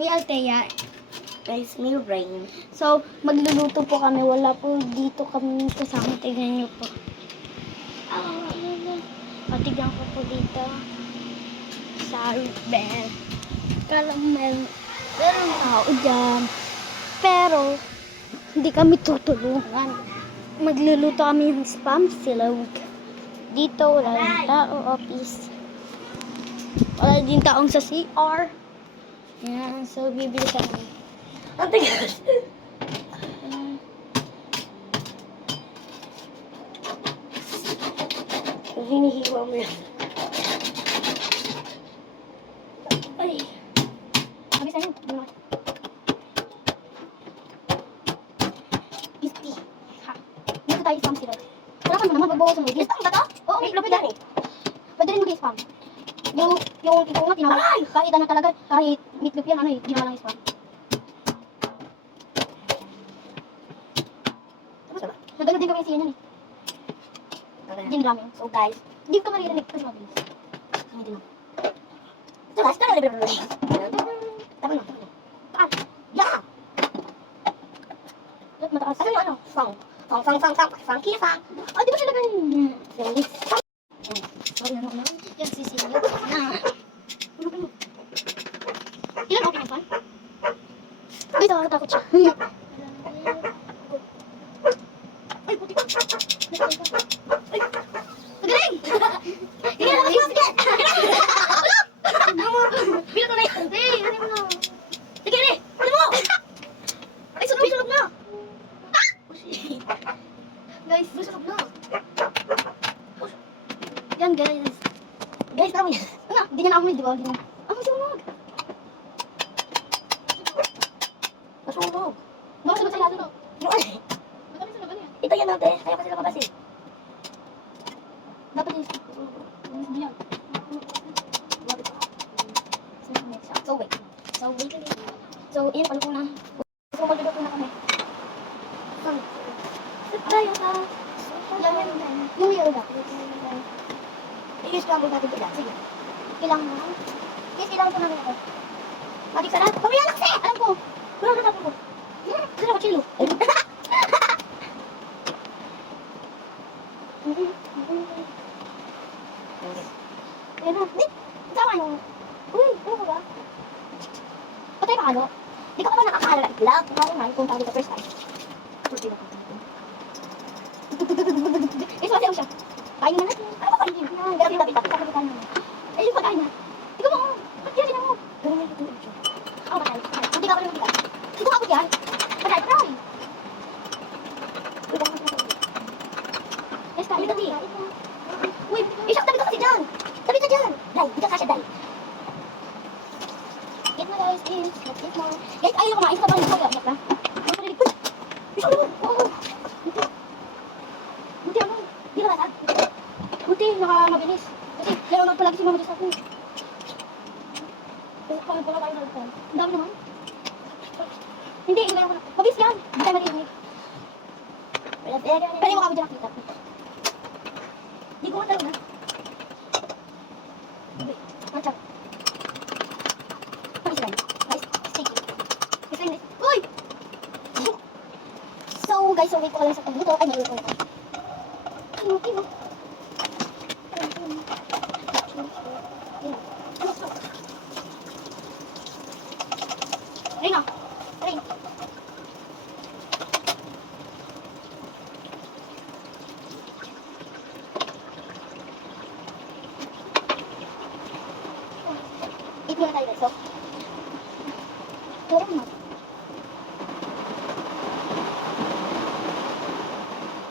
May Althea. Guys, may rain. So, magluluto po kami. Wala po dito kami kasama. Tignan niyo po. Patignan ko po dito. Caramel. Caramel. Meron tao dyan. Pero, hindi kami tutulungan. Magluluto kami ng spam silog. Dito, wala lang tao. Office. Wala din taong sa CR. Yan. So, bibili kami. Ang tigas. Hinihiwa mo yan. Ay. Sabi sa'yo. Gisti. Ha. Dito tayo spam silog. Wala ka naman magbawasan mo. Spam ba to? Oo, May lupit yan eh. pwede rin mag-spam. Yung ito nga, tinawag. Kahit ano talaga, kahit meatloaf yan, ano eh, ginawa lang spam. Nagano din kami siya yan eh. Din ramen. So guys, Hindi ka maririnig kasi mabilis. hindi din ako. So guys, tama na. Tama na. Taas. Yeah! Dapat mataas. Ano yung ano? Fang. Funky fang. Ah, di ba sila ganun? Felix. Yan si Sinyo. Ilan okay na fan? Ay, takot siya. Ay, puti ko. Ay, magaling! Hindi na lang basket! Bilang ko na yan. Hey, ano mo na? Sige, Re! Ano mo? Ay, sunog na! Oh shit. Guys, sunog na. Yan, guys. Guys, tama yan. Ano? Hindi niya naamoy, di ba? Amoy sunog. Masunog. Bakit sunog sa sunog? Yung ano eh. Bakit sunog ano yan? Ito yan natin. Kaya pa sila mabas eh. Dapat yung hindi yan. So, wait. So, yun, pala po na. So, magluto po na kami. Tayo na. Yung yoga. I-scramble natin ito. Sige. Ilang na? Yes, ilang po namin ako. Matik sarap. Pamilya lang kasi. Alam ko. Wala na tapos ko. Sino ko chilo? Ayan na. Tama yung... Uy, ano ba ba? Patay pa ano? Di ka pa ba nakakaalala? Love, love man, kung tayo ka first time. Sumasayaw siya. Kain na natin. Ano ba kainin? Pero kita. Eh, yung pagkain na. Ikaw mo. Ba't yan mo? Gawin niya ito. Ako patay. Hindi ka pa rin mabigat. Ikaw ako yan. Patay. Yes, kain na. Uy, isang tabi ka kasi dyan. Tabi ka dyan. Dai, di ka kasya, dai. Eat mo guys, eat. Let's eat more. Guys, ayaw kumain ka pa rin. Iyak na. Isang naman. Oo. Buti ano? Di ka basag. Buti, nakamabilis. Kasi, laro palagi si Mama Diyos ako. Pagod pala tayo na. Ang dami naman. Hindi, iba ko na. Mabilis yan. Hindi tayo marinig. Pwede mo kami dyan nakita. Di ko matalo na. Matcha. Pag sila. Guys, sticky. Gusto yun. Uy! So, guys, so wait ko lang sa pagluto. Ay, nagluto na. Ano, ano? Ring ah. Ring. Eat muna tayo guys. So, pero naman.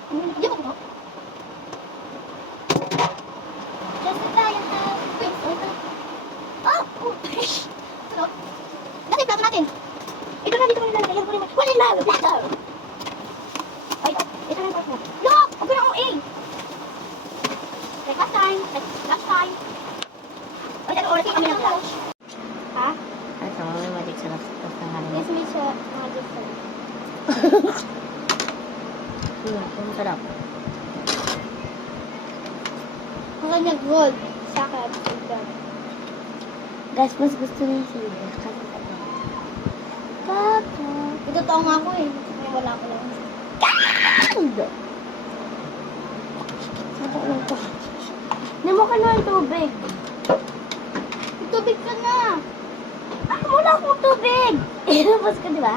Hindi ko ba? Just tayo na. Wait, oh! Sarap. Dati, plato natin. Ito na dito ko nilalagay. Yan ko rin. Wala na! Plato! Ay, ito na yung plato. Look! Huwag ko na ako eh! Like last time. Like last time. Ay, ano oras kami ng lunch? Ha? Ay, sama mo yung magic sarap sa tanghali mo. Yes, may siya. Magic sarap. Ang sarap. Ang kanya gold. Saka, gold. Guys, mas gusto niya yung silver. Kasi Ito tao nga ako eh. May wala ko lang. Nemo ka na ang tubig. Tubig ka na. Ah, wala akong tubig. Ilabas ka, di ba?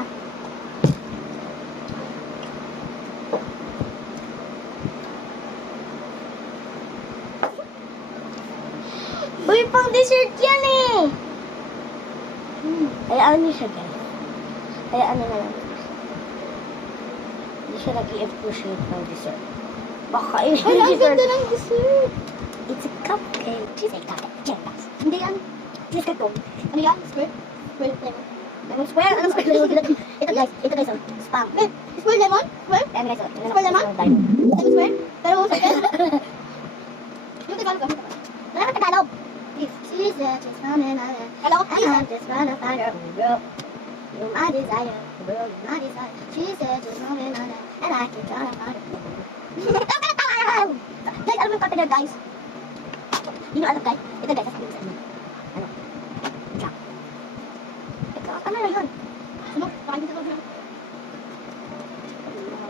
Uy, pang dessert yan eh. Hayaan niyo siya, guys. Hayaan na lang. Hindi siya nag-i-appreciate ng dessert. Baka Ay, ang dessert. ganda ng dessert. It's a cupcake. She's a cupcake. Checkbox. Hindi yan. Cheese ka to. Ano yan? Square? Square lemon. Anong square? Anong square? Ito guys, oh. Spam. Eh, square lemon? Square? Ayan guys, oh. Square lemon? Lemon square? Pero circle? Yung Tagalog ka. Wala ka Tagalog. She said she's coming on it. Hello? I'm just gonna find her girl. You're my desire. Girl, you're my desire. She said she's coming on it. And I keep trying to find her. Guys, alam mo yung kape there, guys? Hindi nyo alam, guys. Ito, guys, sasabihin ko sa inyo. Ano? Jack. Ito, ano na yun? Ano? Pakain dito lang.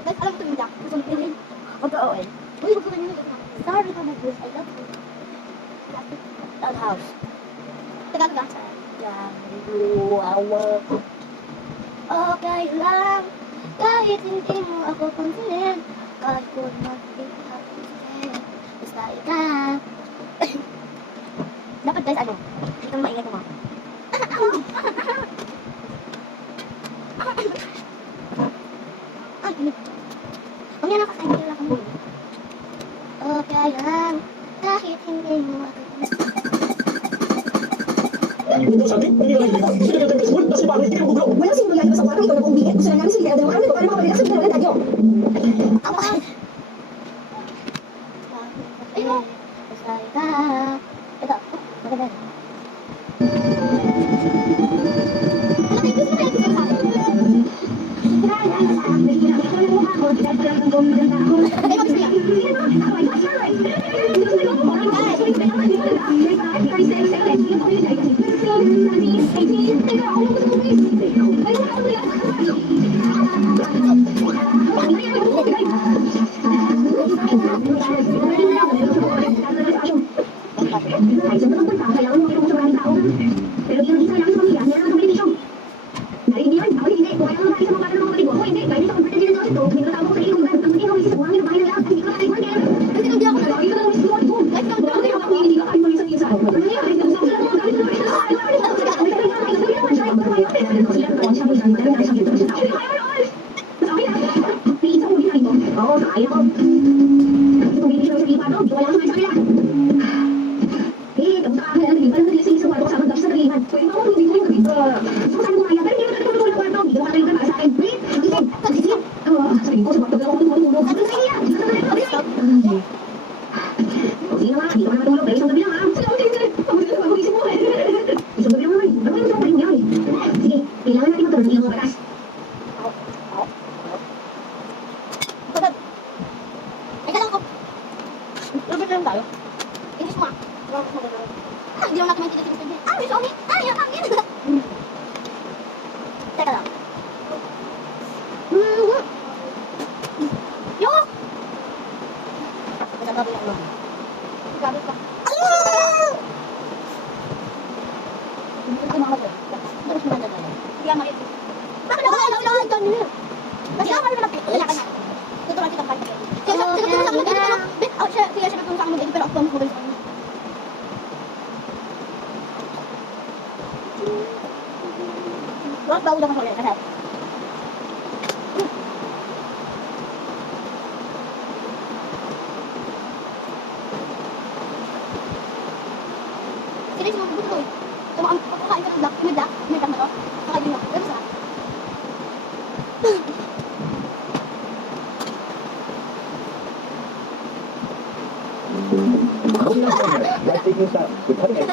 Guys, alam mo ito yung jack. Gusto mo ito. Totoo eh. Uy, gusto ko yun. Sorry for my goose. I love you. Loud house. Tagalog ka. Okay lang, kahit hindi mo ako pansinin, kahit kung mag-ikaw basta ikaw. Dapat guys, ano, dito maingay mo. Ay, kung yan ang kakain ko lang kung muli. Okay lang, kahit hindi mo ako pansinin. Untuk sakit, panggilan kita tersebut masih baru kita buka. Walang sinulay sa warang ito na pumili. Gusto na namin sila. Dalawa kami para makapalitan sa dalawa tayo. Apa? Ayun. Basta ikaw. Ito, maganda. Ano kayo gusto mo kaya gusto mo sa akin? Ay, mag-gusto yan. Ay, sa mga punta, kailangan mo mayroong sobrang tao. Pero yun, isa lang sa pamilya, meron ang competition. Narinig yun, ako hindi. Kung kailangan tayo sa mga ng mga kapatid ko, ako hindi. Kahit sa competition dito, ito, may natawag ko sa iyo. Ang hindi ko isip, mga bahay na lang. Hindi ko na tayo kaya. Kasi hindi ako Lagi ka na lang sa mo. Guys, Kung hindi ako hindi ka kahit mag-isa sa ako. Ano yan? Ay, sa mga mga gamit mo. Oo, kaya ko. Tumili ko sa iba, no? Wala ko sa kanila. Eh, kamusta ka kaya naging parang naging sa kwarto kasama sa kalihan. Pwede mo, hindi ko yung dito. Saan mo kaya? Pero hindi ko na tulong kwarto. Hindi ko kaya ka sa akin. Wait, gising. Gising. Sabi ko sa kwarto ako tulong. Ano sa iya? Sige na nga, hindi ko na matulog. Dahil isang gabi lang, ha? Sige. Pag-isip mo, eh. Isang gabi lang naman. Ano yung sabi niya, eh? Sige, kailangan natin matulog ng mga batas. Ay, lang ako. Lubit lang tayo. English mo ah. Hindi lang natin maintindihan. Ay, sorry. Ay, ang hangin. Teka lang. Yo! Nagagabi ang lang. Grabe ka. Hindi ko makagal. Bakit mo nagagabi? Kaya mali. Bakit ako alaw-alaw ang dami niyo? Kasi ako naman wala ka na. Tuturuan kitang part. Siya sa akin pero siya nagtulong sa akin pero ako ang mobile phone. Bakit bago lang ako ulit? Kasi Sila yung mga buto eh. Kung kakain ka ng black, may black na to. Kakain mo. Pero sa Plastic yung sa bukan eh.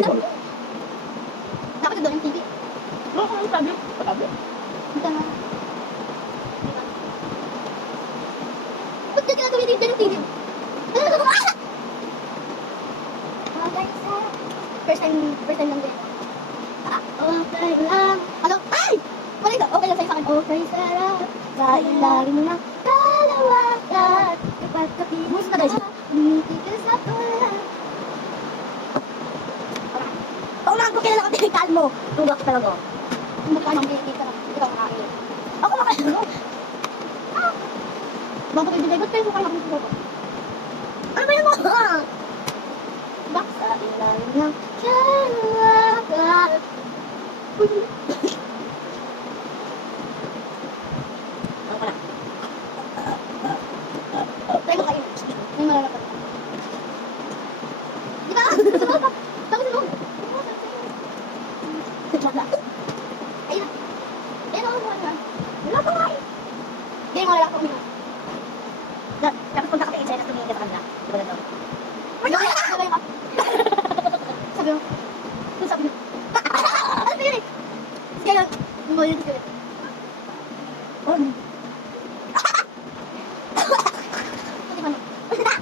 dapat doon yung TV. ano ko yung sabi? Patabi. Ito na. Ba't ka ginagawa dito ng TV? Guys, first time lang din. Okay lang. Ano? Ay! Wala ito. Okay lang sa'yo sa akin. Okay, sarap. Sa ilalim ng kalawakan. Ipagkapilis na, guys. Umitigil sa tulan. Paunahan ko kailan ako delikal mo. Tugak ka talaga. Kung magkano ang bigay ka lang. Hindi ka makakain. Ako makain mo. Bago kayo bigay, ba't kayo mukha lang ako? Ano ba yun mo? Bak sa ilalim ng kalawakan. Ano pala? Tayo mo kayo. May malalapat. Di ba? Sunod pa. Tapos sunod. Wala. Ayun na. Ayun ako mukha na. Wala pa nga eh. Hindi mo lalaki uminom. Tapos punta ka pa inside at tumingin ka sa kanila. Di ba ganito? Sabi mo. Sabi mo. Sabi mo. Ano ba yun eh? Sige lang. Mo yun sige. Oh, Sige pa.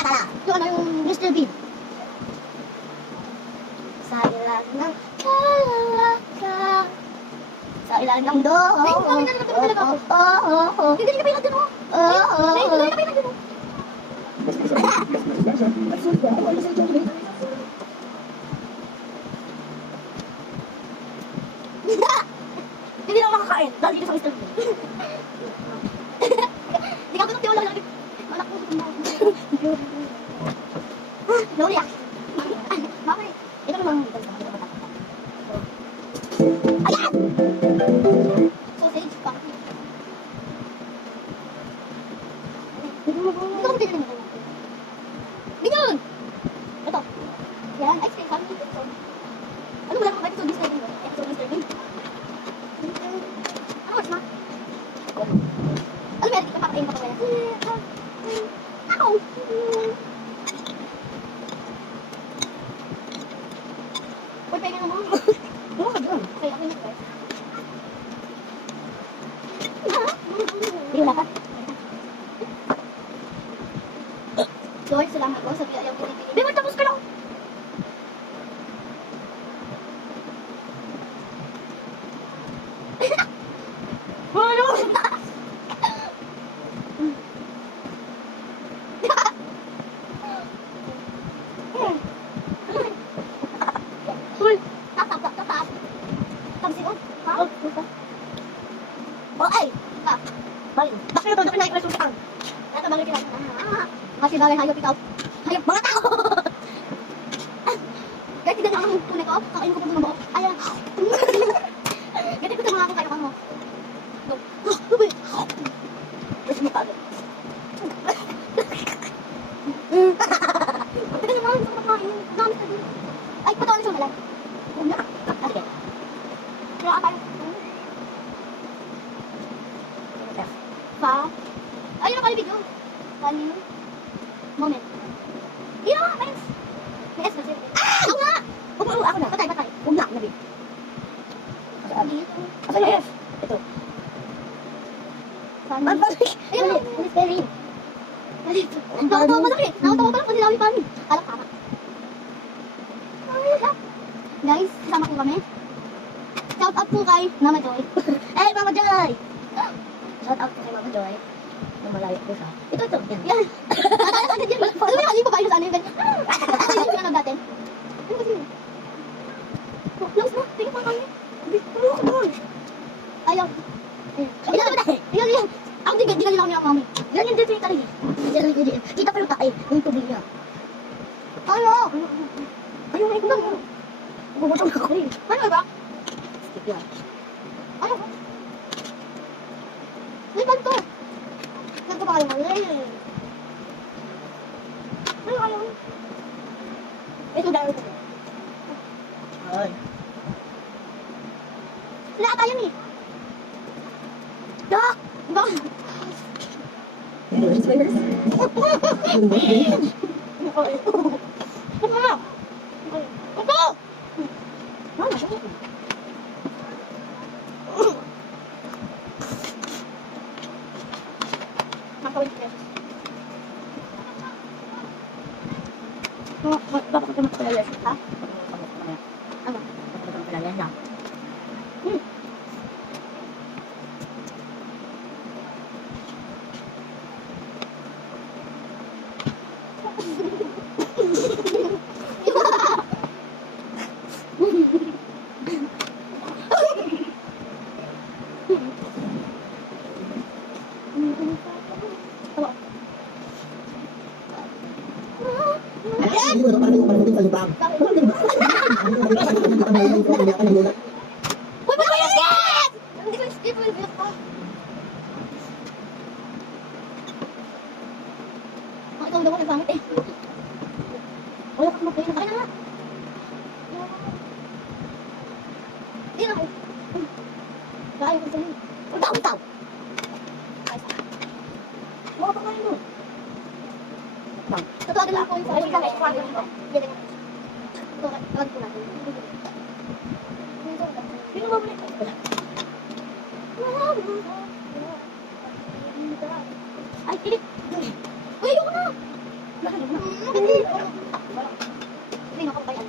saka na. Yung ano yung Mr. Bean. Sa ilalim ng kalawakan. Sa ilalim ng doon. Ay, gawin na lang talaga ako. Hindi ka pinagdun mo. Ay, hindi ka pinagdun mo. Hindi na ako makakain. Dahil dito sa Mr. Bean. Hindi ka pinagdun mo. Malak mo. Lori ah. Bakit? Ito naman dito sa mga bata. Ayan! Sausage pa. Dito ko titignan mo. Ganyan! Ito. Yan, ice cream. Sabi dito. Ano wala kang episode Mr. Bean? Episode Mr. Bean? Ano oras na? Ano meron? Di ka papakain pa pa kaya? Ow! Uy, pahinga na mo. Oo, doon. Okay, ako yung guys. Hindi wala ka. Lord, salamat po sa biyayang pinipili. Di ba tapos ka lang? Ano? Uy! Tap. Tapsin ko. Ha? Oh, ay! Tap. Balik. Bakit ito? Bakit naik resultaan? Ito, bagay kita. Kasi bagay hayop ikaw. Hayop, mga tao! Kahit hindi na ako ng tunay ko, kakain ko po ng buo. Ayan. Ganit ko ito mga kakain mo. Go. Gusto mo pagod. Tignan naman, sa kakain. Dami ka din. Ay, patawanin siya malang. Huwag na. Sige. Pero akala. Pa? Ayun ang video. Funny moment. Yun nga, may S. May S kasi. Ako nga! Ako na. Patay. Huwag na, nabi. Dito. Asan yung F? Ito. Funny. Ang balik. Ayun na. Miss Perry. Dito. Nakatawa pa lang eh. Nakatawa pa lang kasi lawi funny. Alam tama. Guys, kasama po kami. Shout out po kay Mama Joy. Eh, Mama Joy! Shout out ko kay Mama Joy. Na malayo ko siya. Ito. Yan. Yan. Nakakala ka agad yan. Alam mo yung hindi pa kayo sa ano yung ganyan. Ano yung pinanood natin? Ano kasi yun? Oh, close na. Tingnan pa kami. Tulungan ko doon. Ayaw. Yan. Ako din, di ganyan ako niya mami. Yan yung dito yung tali. Kita pa yung tae. Yung tubig niya. Ayaw. Ayaw na ikaw. Bubutong ako rin. Ano ba? Skip yan. Ayaw. May ganito. Ganito pa kayo mo. Ayaw. Ito dahil ko. Ay. Wala tayo ni. Dak! Dak! Bakit ka magpalala siya? Ha? Ano? Bakit ka magpalala niya? Uy, ba't may skip? Hindi ko skip, may biyak pa. Ikaw daw ko nagpamit eh. Wala ka kumapay na. Kaya na nga. Hindi na ako. Kaya ko sa'yo. Untaw! Mga pa kayo. Totoo nila ako yung sa akin. Yan na. Tawag ko natin. Sino ba ulit? Ay, kilit. Uy, ayoko na. Kasi. Hindi na kampayan.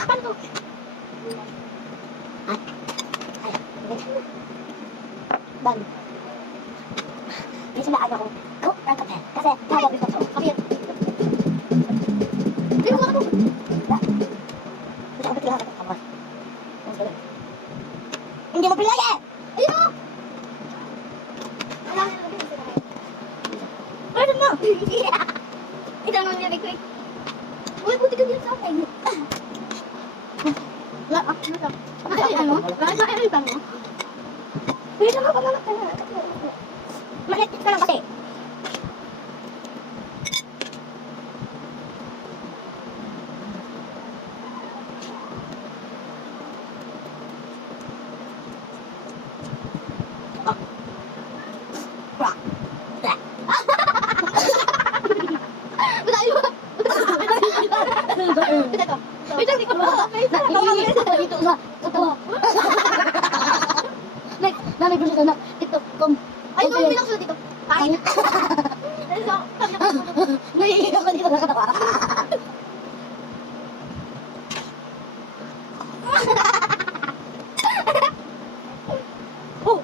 Paano to? Dan. Kasi na ko. Go, or kape. Kasi kagabi ko. Kape yan. Hindi ko makato. Hindi ako pinaka kapag. Hindi mo pilay eh! Ayun o! Wala na lang din sila. Pwede mo! Ito naman niya, Rick. Uy, buti ka din sa akin. Wala, ano lang. Ay, ano? Bakit sa akin mo? Pwede ka pa naman ka na. Malit ka lang kasi. Madali ba? Ito. Ito, hindi ko ba? Dito sa tawa. Nanay ko siya na. Ito, kom. Ay, ito yung pinaksulat dito. Kain. Ito, kami nakasulat. Naiiyak ko dito nakatawa. Oh.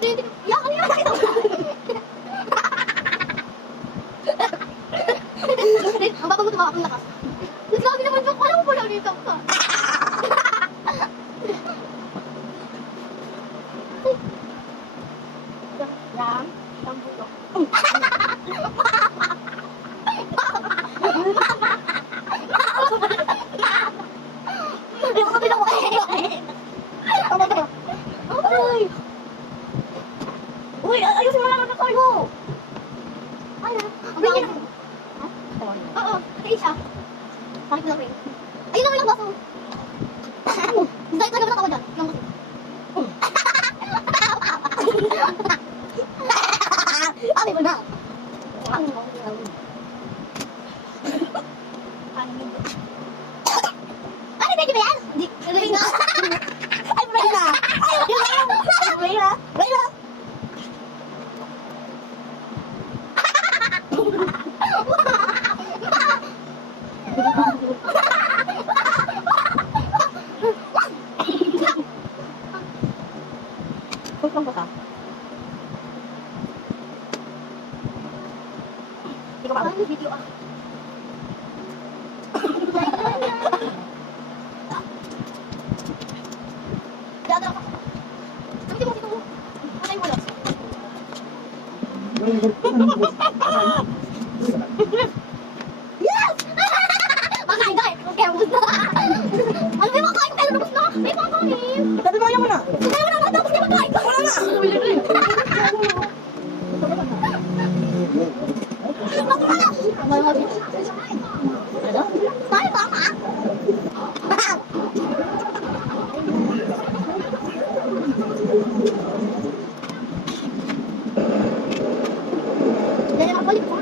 Hindi, iyakan niya. Nakita ko. Ang babagot mo akong lakas. Sabi naman ko, alam mo pala dito ka. Ram, tambulo. Hindi ko kapila ko kayo. Uy! Uy, ayusin mo naman na tayo. Ano? Ang bigyan ako. Oo, ate siya. Bakit na rin? Ayun naman yung baso. Dahil talaga ako dyan. Yung baso. Abi mo na. Ano, pwede ba yan? Hindi, rin na. Ay, Reyna! Ay, Reyna! Reyna! Huwag ka. Hindi ko Ano, video ah. Dada ka. Sabi mo dito. Ano yung wala? Yes! Makain ka eh. Kaya ubus na. Ano ba yung makain? Pero ubus na. May makain. Sabi mo, ayaw mo na. Kaya mo na nga. Tapos niya makain ka. Wala na. Ano? Tayo ba ka? Dahil nakabalik ka?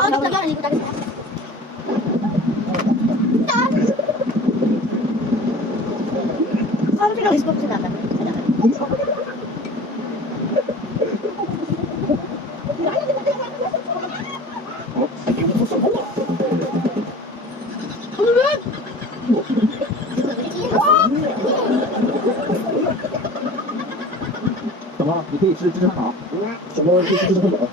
Oo, dito lang. Hindi ko talaga sila. Parang pinag-isip ko sa dagat. Sa dagat.怎么了？你可以吃支撑好。什么支撑好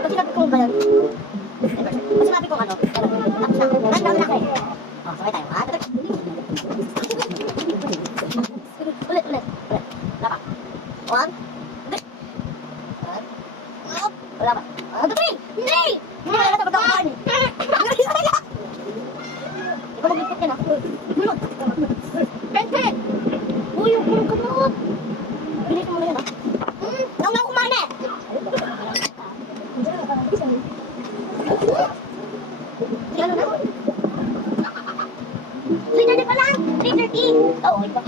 ？Pag sinabi kong ganun. Pag sinabi kong ano. Ganun. Tapos na. Ay, bago na ako eh. Oh, sabay tayo. Ah, tuloy. Ulit, ulit. Ulit. Wala pa. One. Good. One. Up. Wala pa. One, two, three. Hindi! Hindi wala na pagkakaan eh. Ikaw mag-lipot yan ah. Gulot. Pente! Uy, yung gulong kamot. Pilitin mo na yan ah. Nauna kumain eh. Di ano na? 3:30 pa lang! 3:30! Oo, iba.